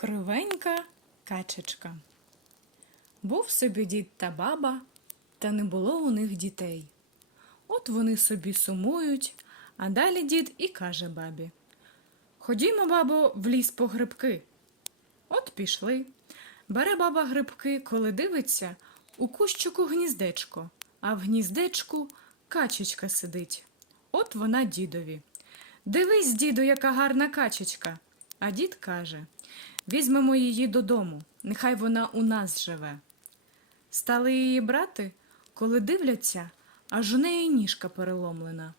Кривенька качечка. Був собі дід та баба, та не було у них дітей. От вони собі сумують, а далі дід і каже бабі: Ходімо, бабо, в ліс по грибки. От пішли. Бере баба грибки, коли дивиться, у кущику гніздечко, а в гніздечку качечка сидить. От вона дідові. Дивись, діду, яка гарна качечка. А дід каже: Візьмемо її додому, нехай вона у нас живе. Стали її брати, коли дивляться, аж у неї ніжка переломлена.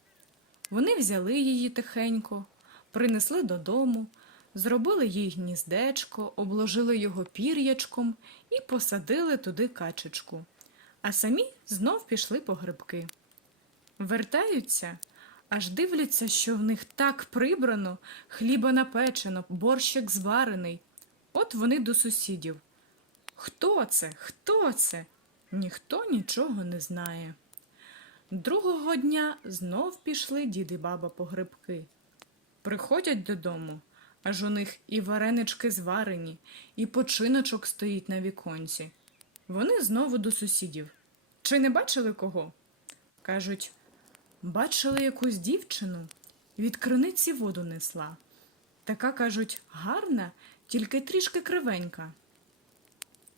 Вони взяли її тихенько, принесли додому, зробили їй гніздечко, обложили його пір'ячком і посадили туди качечку, а самі знов пішли по грибки. Вертаються, аж дивляться, що в них так прибрано, хліба напечено, борщик зварений. От вони до сусідів. Хто це? Хто це? Ніхто нічого не знає. Другого дня знов пішли дід і баба по грибки. Приходять додому, аж у них і варенички зварені, і починочок стоїть на віконці. Вони знову до сусідів. Чи не бачили кого? Кажуть, бачили якусь дівчину, від криниці воду несла. Така, кажуть, гарна, тільки трішки кривенька.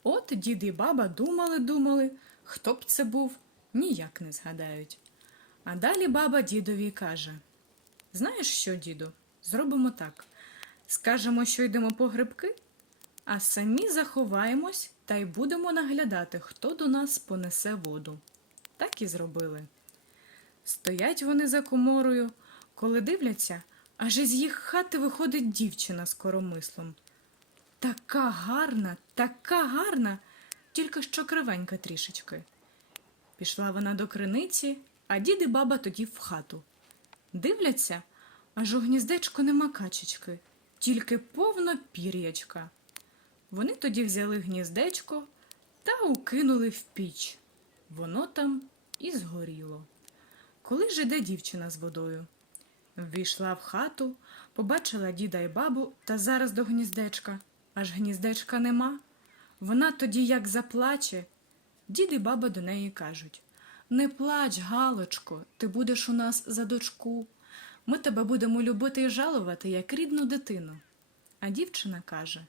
От дід і баба думали, думали, хто б це був, ніяк не згадають. А далі баба дідові каже: Знаєш що, діду, зробимо так. Скажемо, що йдемо по грибки, а самі заховаємось та й будемо наглядати, хто до нас понесе воду. Так і зробили. Стоять вони за коморою, коли дивляться, аж із їх хати виходить дівчина з коромислом. Така гарна, така гарна, тільки що кривенька трішечки. Пішла вона до криниці, а дід і баба тоді в хату. Дивляться, аж у гніздечку нема качечки, тільки повно пір'ячка. Вони тоді взяли гніздечко та укинули в піч. Воно там і згоріло. Коли ж іде дівчина з водою? Ввійшла в хату, побачила діда й бабу та зараз до гніздечка. Аж гніздечка нема. Вона тоді як заплаче. Дід і баба до неї кажуть Не плач, Галочко, ти будеш у нас за дочку. Ми тебе будемо любити і жалувати, як рідну дитину. А дівчина каже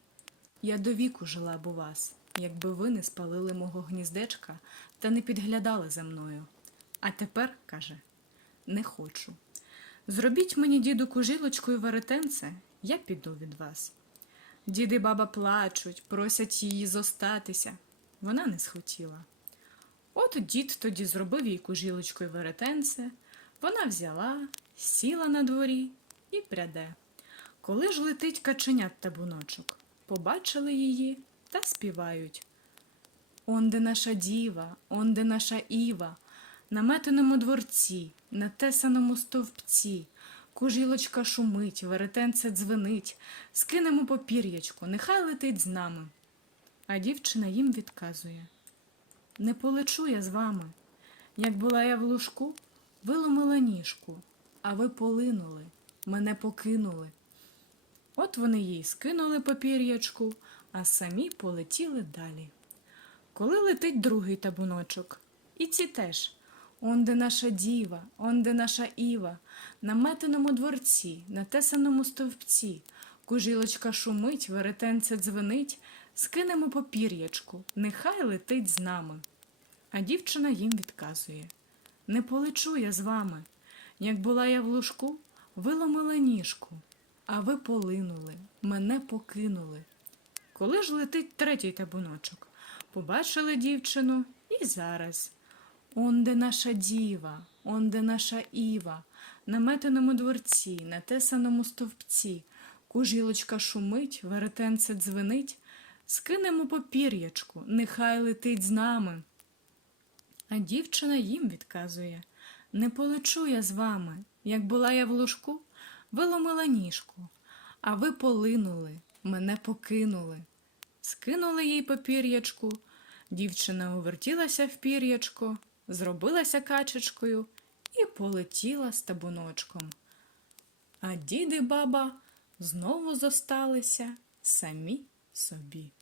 Я до віку жила б у вас, якби ви не спалили мого гніздечка та не підглядали за мною. А тепер, каже, не хочу. Зробіть мені, діду, кужилочку і веретенце, я піду від вас. Дід і баба плачуть, просять її зостатися. Вона не схотіла. От дід тоді зробив їй кужилочку й веретенце. Вона взяла, сіла на дворі і пряде. Коли ж летить каченят табуночок, побачили її та співають. Онде наша діва, онде наша Іва, на метеному дворці, на тесаному стовпці, кужілочка шумить, веретенце дзвенить, скинемо попір'ячку, нехай летить з нами. А дівчина їм відказує Не полечу я з вами. Як була я в лужку, виломила ніжку, а ви полинули, мене покинули. От вони їй скинули попір'ячку, а самі полетіли далі. Коли летить другий табуночок, і ці теж. Онде наша діва, онде наша Іва, на метеному дворці, на тесаному стовпці, кужілочка шумить, веретенце дзвенить, скинемо попір'ячку, нехай летить з нами. А дівчина їм відказує Не полечу я з вами. Як була я в лужку, виломила ніжку, а ви полинули, мене покинули. Коли ж летить третій табуночок, побачили дівчину і зараз. Онде наша діва, онде наша Іва, на метеному дворці, на тесаному стовпці, кужілочка шумить, веретенце дзвенить, скинемо попір'ячку, нехай летить з нами. А дівчина їм відказує Не полечу я з вами. Як була я в ложку, виломила ніжку, а ви полинули, мене покинули. Скинули їй попір'ячку, дівчина увертілася в пір'ячко, зробилася качечкою і полетіла з табуночком. А дід і баба знову зосталися самі собі.